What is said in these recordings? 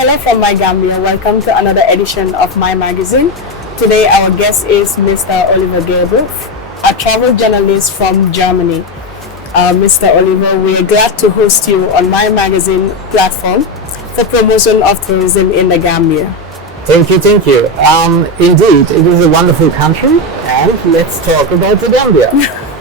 Hello from my Gambia. Welcome to another edition of my magazine. Today our guest is Mr. Oliver Gaebe, a travel journalist from Germany. Mr. Oliver, we are glad to host you on my magazine platform for promotion of tourism in the Gambia. Thank you. Indeed, it is a wonderful country, and let's talk about the Gambia.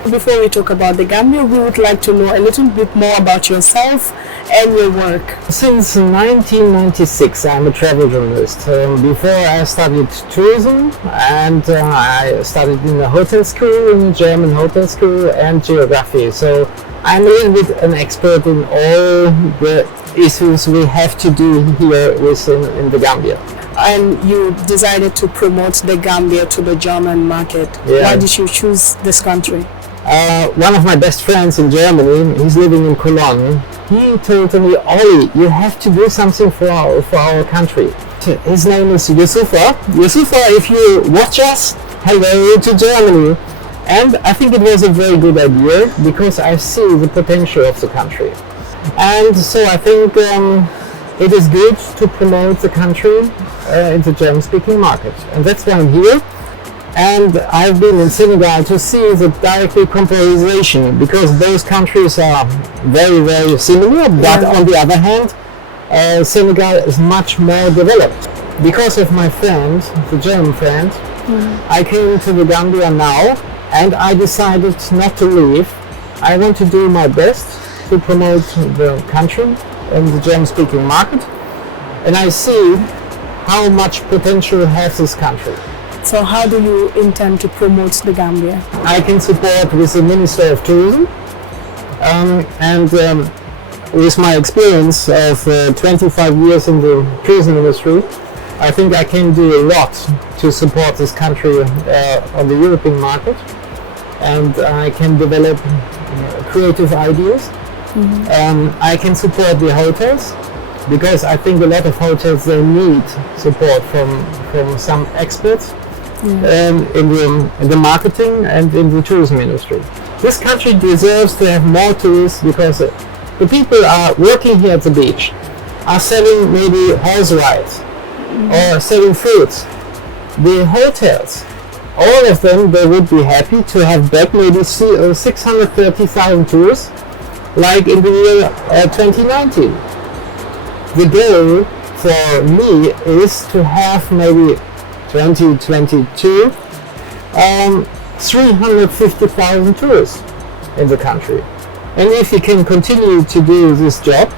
Before we talk about the Gambia, we would like to know a little bit more about yourself and your work. Since 1996, I'm a travel journalist. Before I studied tourism, and I studied in a hotel school, in a German hotel school, and geography. So I'm a little bit an expert in all the issues we have to do here in the Gambia. And you decided to promote the Gambia to the German market. Yeah. Why did you choose this country? One of my best friends in Germany, he's living in Cologne, he told me, Oli, you have to do something for our country. His name is Yusufa. Yusufa, if you watch us, hello to Germany. And I think it was a very good idea because I see the potential of the country. And so I think it is good to promote the country in the German-speaking market. And that's why I'm here. And I've been in Senegal to see the direct comparison because those countries are very, very similar, but on the other hand, Senegal is much more developed. Because of my friend, the German friend, I came to the Gambia now and I decided not to leave. I want to do my best to promote the country in the German-speaking market, and I see how much potential has this country. So how do you intend to promote the Gambia? I can support with the Minister of Tourism and with my experience of 25 years in the tourism industry, I think I can do a lot to support this country on the European market, and I can develop creative ideas. I can support the hotels because I think a lot of hotels, they need support from some experts in the marketing and in the tourism industry. This country deserves to have more tourists because the people are working here at the beach, are selling maybe horse rides or selling fruits. The hotels, all of them, they would be happy to have back maybe 630,000 tourists like in the year 2019. The goal for me is to have maybe 2022 350,000 tourists in the country. And if we can continue to do this job,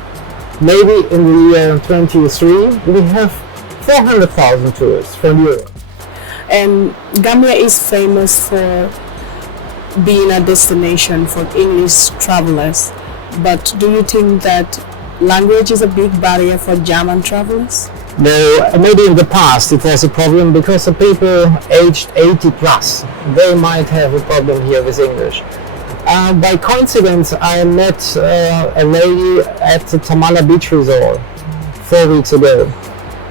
maybe in the year 23 we have 400,000 tourists from Europe. And Gambia is famous for being a destination for English travelers. But do you think that language is a big barrier for German travelers? No, maybe in the past it was a problem because the people aged 80 plus, they might have a problem here with English. By coincidence, I met a lady at the Tamala Beach Resort 4 weeks ago.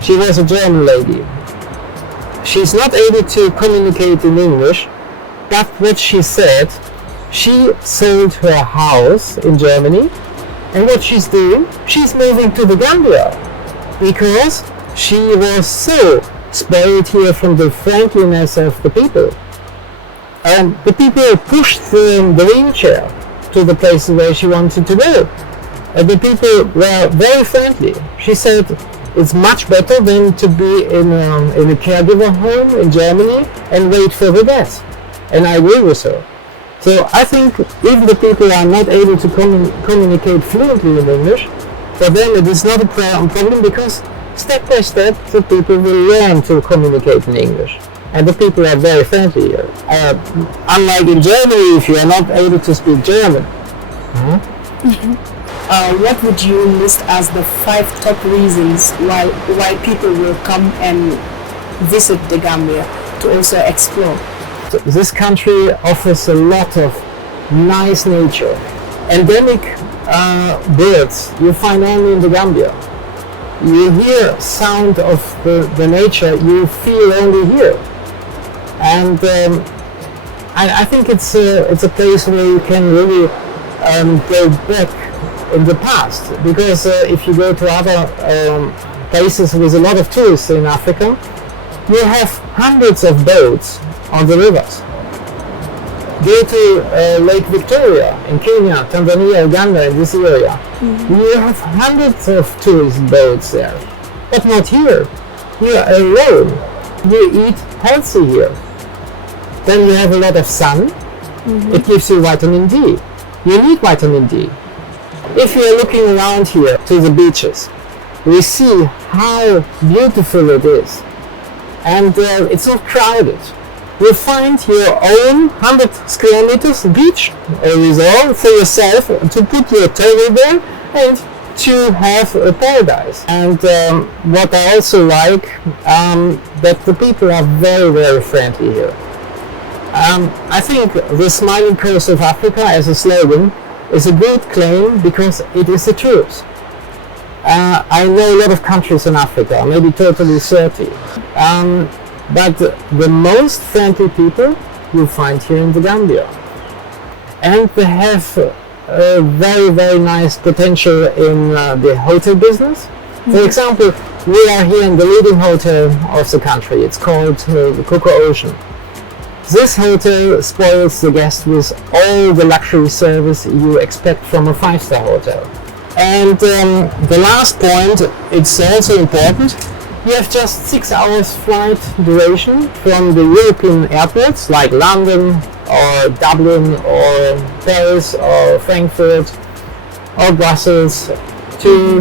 She was a German lady. She's not able to communicate in English, but what she said, she sold her house in Germany, and what she's doing, she's moving to the Gambia because she was so spoiled here from the friendliness of the people. And the people pushed the wheelchair to the place where she wanted to go. And the people were very friendly. She said it's much better than to be in a caregiver home in Germany and wait for the death. And I agree with her. So I think even the people are not able to communicate fluently in English, for them it is not a problem because step by step the people will learn to communicate in English. And the people are very friendly here. Unlike in Germany, if you are not able to speak German. What would you list as the 5 top reasons why people will come and visit the Gambia to also explore? This country offers a lot of nice nature. Endemic birds you find only in the Gambia. You hear sound of the nature you feel only here. And I think it's a place where you can really go back in the past, because if you go to other places with a lot of tourists in Africa, you have hundreds of boats on the rivers. Go to Lake Victoria in Kenya, Tanzania, Uganda, in this area. You have hundreds of tourist boats there. But not here. You are alone. You eat healthy here. Then you have a lot of sun. It gives you vitamin D. You need vitamin D. If you are looking around here to the beaches, we see how beautiful it is. And it's not crowded. You find your own 100 square meters beach resort for yourself to put your table there and to have a paradise. And what I also like, that the people are very, very friendly here. I think the Smiling Coast of Africa as a slogan is a good claim because it is the truth. I know a lot of countries in Africa, maybe totally 30. But the most friendly people you find here in the Gambia. And they have a very, very nice potential in the hotel business. For example, we are here in the leading hotel of the country. It's called the Coco Ocean. This hotel spoils the guest with all the luxury service you expect from a 5-star hotel. And the last point, it's also important, you have just 6 hours flight duration from the European airports like London or Dublin or Paris or Frankfurt or Brussels to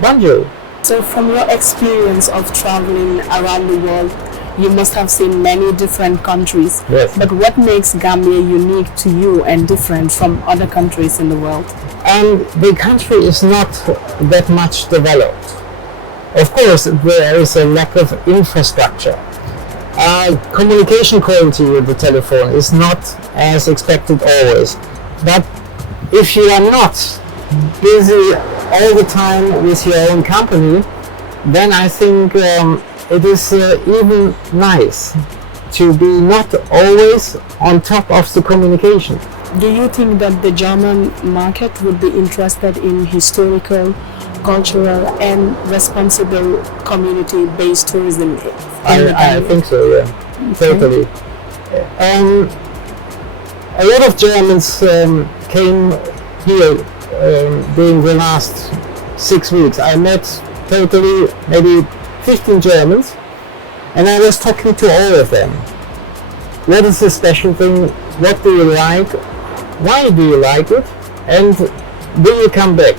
Banjul. So from your experience of traveling around the world, you must have seen many different countries. Yes. But what makes Gambia unique to you and different from other countries in the world? And the country is not that much developed. Of course, there is a lack of infrastructure. Communication quality with the telephone is not as expected always. But if you are not busy all the time with your own company, then I think it is even nice to be not always on top of the communication. Do you think that the German market would be interested in historical, cultural and responsible community-based tourism? I think so, yeah. Totally. A lot of Germans came here during the last 6 weeks. I met totally maybe 15 Germans and I was talking to all of them. What is the special thing? What do you like? Why do you like it? And do you come back?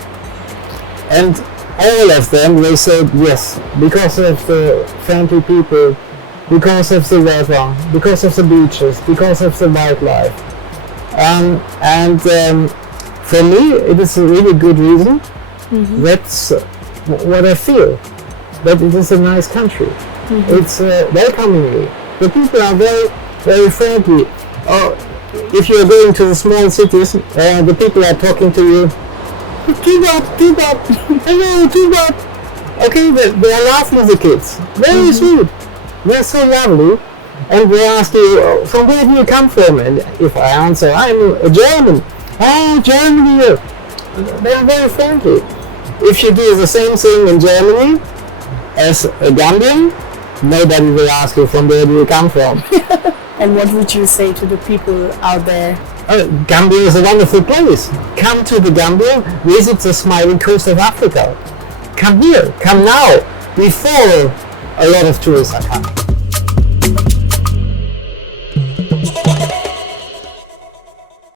And all of them, they said yes, because of the friendly people, because of the weather, because of the beaches, because of the wildlife. For me, it is a really good reason. That's what I feel. That it is a nice country. It's welcoming me. The people are very, very friendly. If you are going to the small cities, the people are talking to you. Kebab, hello, kebab. Okay, they are laughing at the kids. Very sweet. They're so lovely. And they ask you, from where do you come from? And if I answer, I'm a German. Oh, Germany. They are very friendly. If you do the same thing in Germany as a Gambian, nobody will ask you from where do you come from. And what would you say to the people out there? Gambia is a wonderful place. Come to the Gambia, visit the Smiling Coast of Africa. Come here, come now, before a lot of tourists are coming.